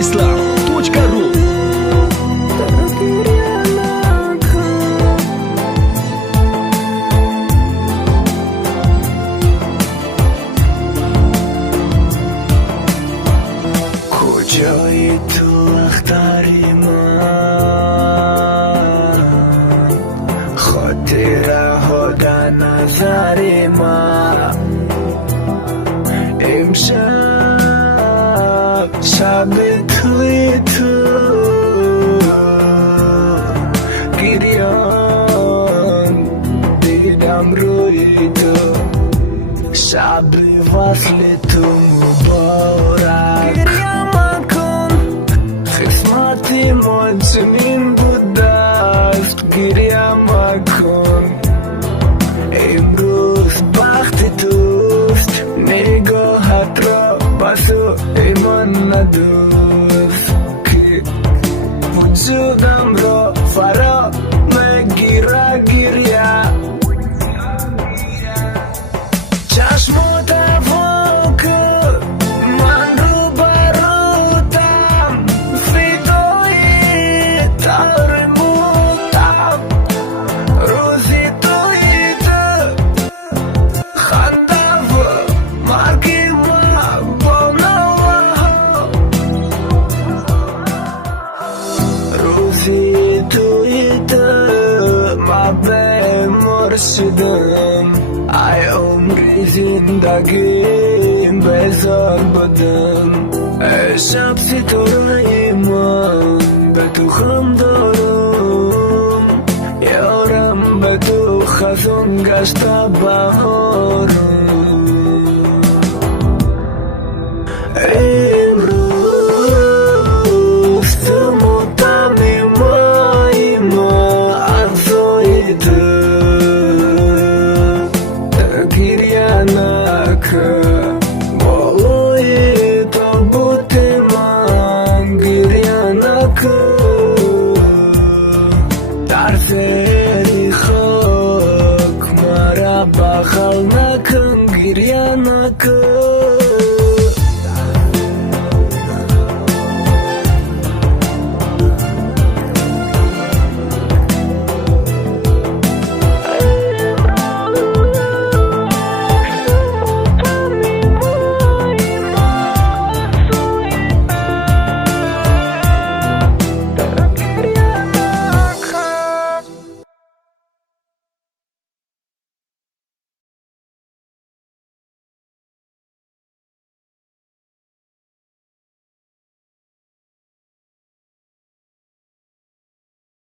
Islam.ru. کجایی تو اختری من، خاطره ها در نظر من. امشب شب توی تو گریان دیدم روی تو، شب وصل تو مبارک. گریه مکن قسمتی ما چنین بود است، گریه مکن امروز بخت توست، نگاهت را بسو ایمان ندوست که وجودم را فرا میگیره گریه. چشمات افاق من رو بروتم، فدای تر موتم روزی توی تو، خنده و مرگی ما با نوها. روزی توی تو ما به مرشدم، ای عمری زندگیم بزار بدم. ای شب ستاره من به تو خم دارم، یارم به تو خزون گشته بهارم. امروز تو مطمئن مای ما افزای تو، گریه نکن بالای تابوت من، گریه نکن در زیر خاک مرا بغل نکن، گریه نکن.